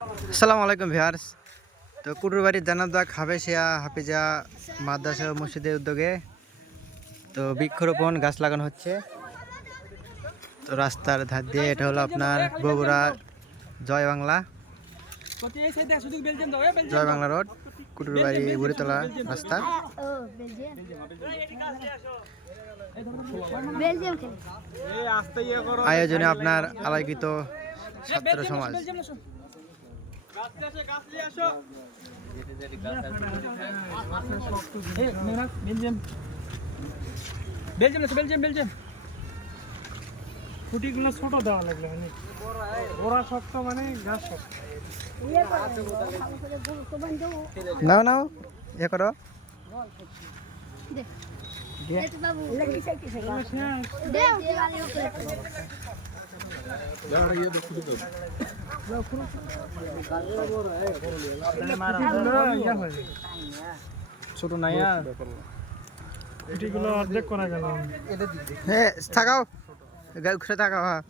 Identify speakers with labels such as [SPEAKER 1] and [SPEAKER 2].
[SPEAKER 1] আসসালামু আলাইকুম ভিয়ার্স তো কুটুরবাড়ির জানাদাক হাফেশিয়া হাফিজা মাদ্রাসা মসজিদের উদ্যোগে তো বৃক্ষরোপণ গাছ লাগানো হচ্ছে। তো রাস্তার ধার দিয়ে এটা হলো আপনার বগুড়া জয় বাংলা। জয় বাংলা রোড, কুটুরবাড়ি বুড়িতলা রাস্তা। আয়োজনে আপনার আলোকিত ছাত্র সমাজ।
[SPEAKER 2] বেলজিয়াম। আছে বেলজিয়াম বেলজিয়াম। খুঁটিগুলো ছোট দেওয়া লাগল মানে। ওরা শক্ত মানে গাছ শক্ত।
[SPEAKER 3] ইয়ে
[SPEAKER 1] নাও নাও ইয়ে করো।
[SPEAKER 3] বাবু। দে নাই
[SPEAKER 2] ছোট নাইয়া। খুঁটিগুলো অর্ধেক করা গেল
[SPEAKER 1] হ্যাঁ থাকাও ঘুরে থাকাও হ্যাঁ